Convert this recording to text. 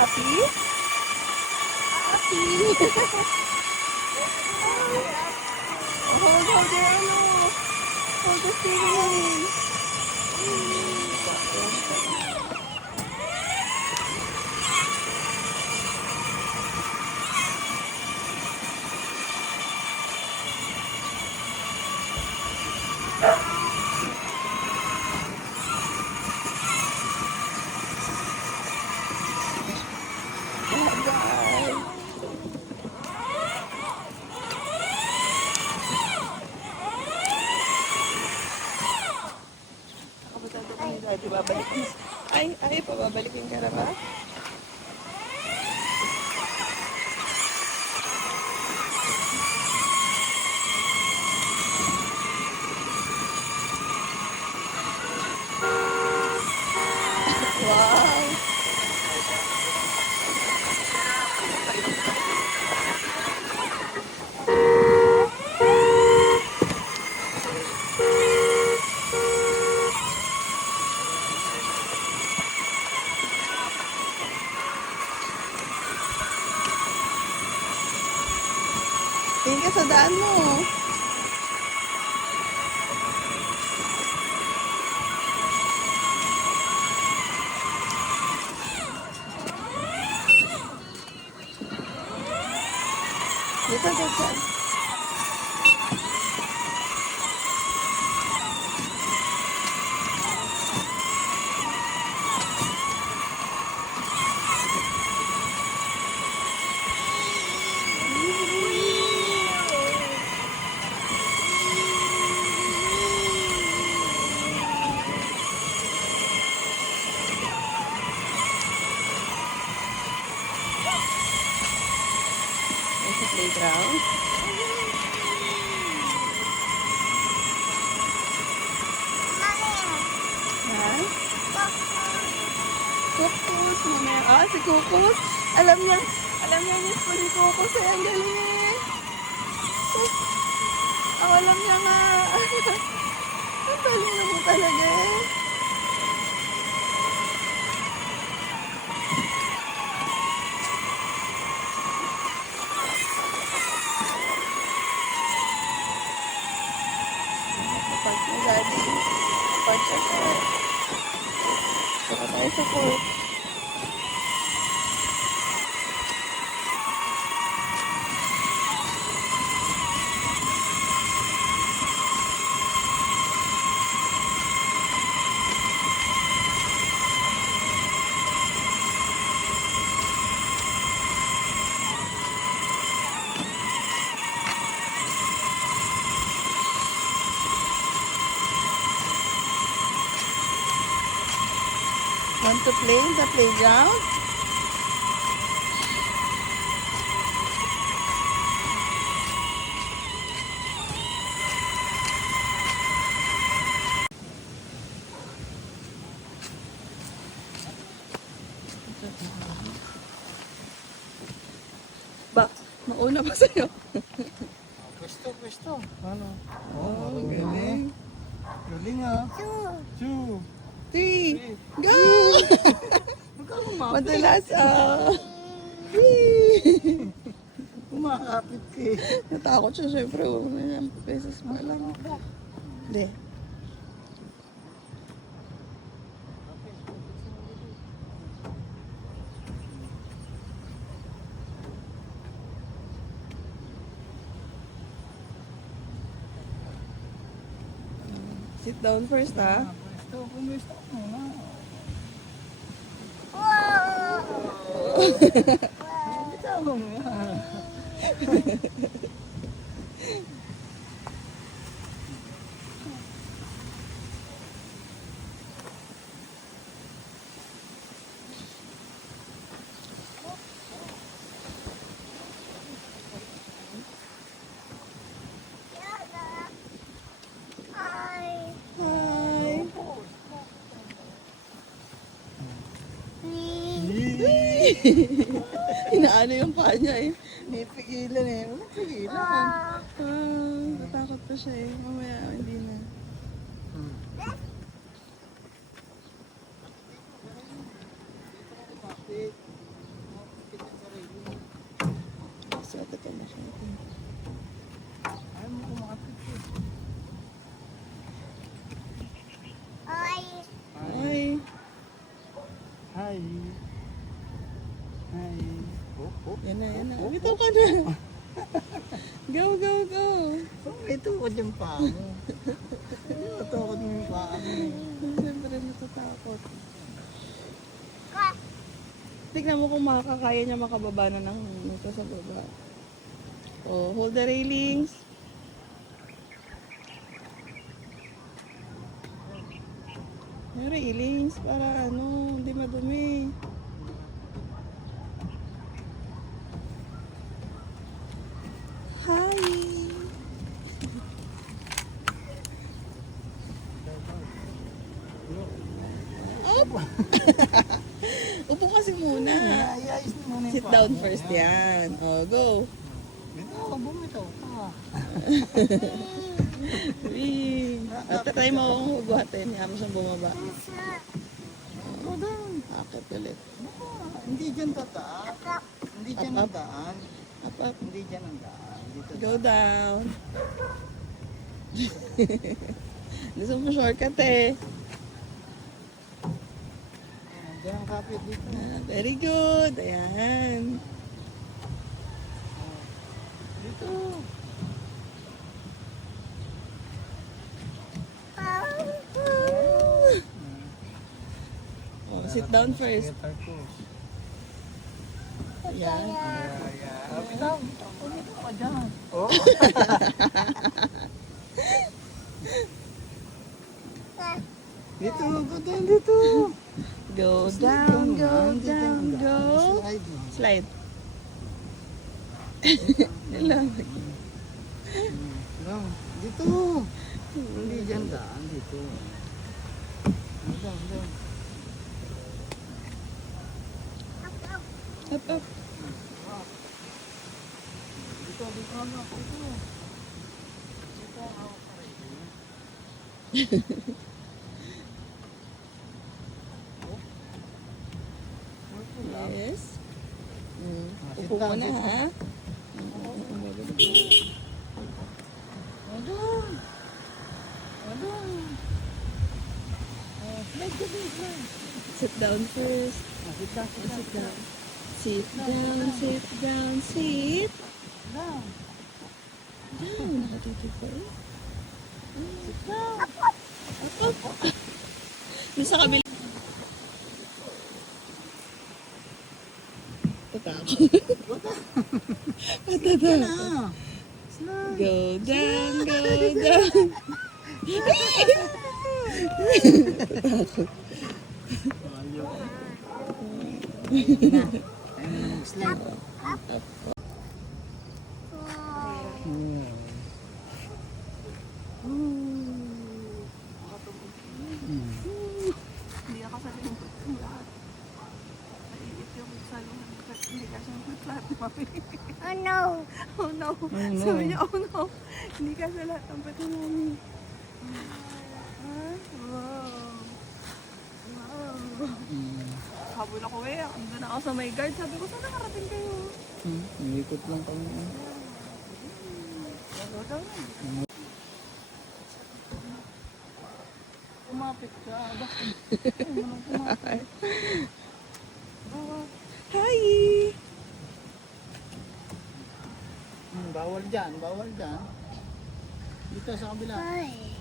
happy? Happy! Hold the ano. Hold the steering. Nakabutado ko ni Daddy, babalikin. Ay, pababalikin ka na ba? Wow! Tingin ka sa daan mo. Dito. There's a playground. Ha? Kukus, mamaya. Ah, si Kukus. Alam niya miss po ni Kukus. Ay, ang galing eh. Alam niya nga. Ang galing na mo talaga eh. Park ni Daddy. Park sa court. Saka tayo sa court. Want to play in the playground? Ba, mauna pa sa'yo. Pwesto. Ano? Oh, galing. Galing ah. Two. 3, go! Magkano Madalas, Kumakapit ka eh. natakot siya, syempre. May beses pa lang. Hindi. Sit down first, ha? Pwesto ko muna. Bitawan mo yan. Hi! Inaano yung paa niya eh. May pigilan eh. Walang pigilan. Natakot pa siya eh. Mamaya, hindi na. Yan na, yan na. Bitaw ka na. Go, go, go. May tukod yung paa mo. Natukod mo yung paa mo. Siyempre natatakot. Tignan mo kung makakaya niya makababa na ng nito sa baba. Oh, hold the railings. Yung railings para ano, hindi madumi. Hi! Up! Upo kasi muna. Ayayos mo muna yung Sit paa down mo. first Yan. yan. Oh, go. Bitaw, bumitaw ka. Wee. At try mo akong huguhatin. Hayaan mo siyang bumaba. Go down. Akit ulit. Hindi dyan tataan. Hindi dyan Up, ang up. daan. Up, up. Hindi dyan ang daan. Dito Go down. Gusto mo shortcut eh. Dyan ang kapit dito. Very good. Ayan. Dito. Oh, sit down first. Get our course. Ayan. Bitaw. Bumitaw ka dyan. Oh. Dito, go down dito. Go Slide down, mo, go ma'am. Dito down, ang go. daan. Slide mo. Slide. Nilang. Lang, dito. Hindi dyan daan, dito. Down, down. Up, up. Dito, dito anak. Dito. Dito ang hawak ka rin. Yes. sit Upo down, mo na sit ha. Doon. Doon. Slide ka din, slide. Sit down first. Sit down, sit down. Sit down. Sit down, sit down, sit Down. down. Nakatito pa eh. Sit down. Up, up. Yung sa kabila. Tatakot. Patatakot. Ah. Slide. Go down, go down. Na. Slide. Hindi ako sa limutot ng lahat. Maiit yung salungan. Hindi kasi yung lahat ni Mami. Oh no! Oh no. no. Sabi niya, oh no. Hindi kasi lahat ng pati ni Mami. Wow. Wow. Habol ako eh. Andun ako sa may guard. Sabi ko, saan nakarating kayo? Umikot lang kami. Go down na. Kumapit ka. Bakit? Hi! Bawal dyan, bawal dyan. Dito sa kabila. Hi!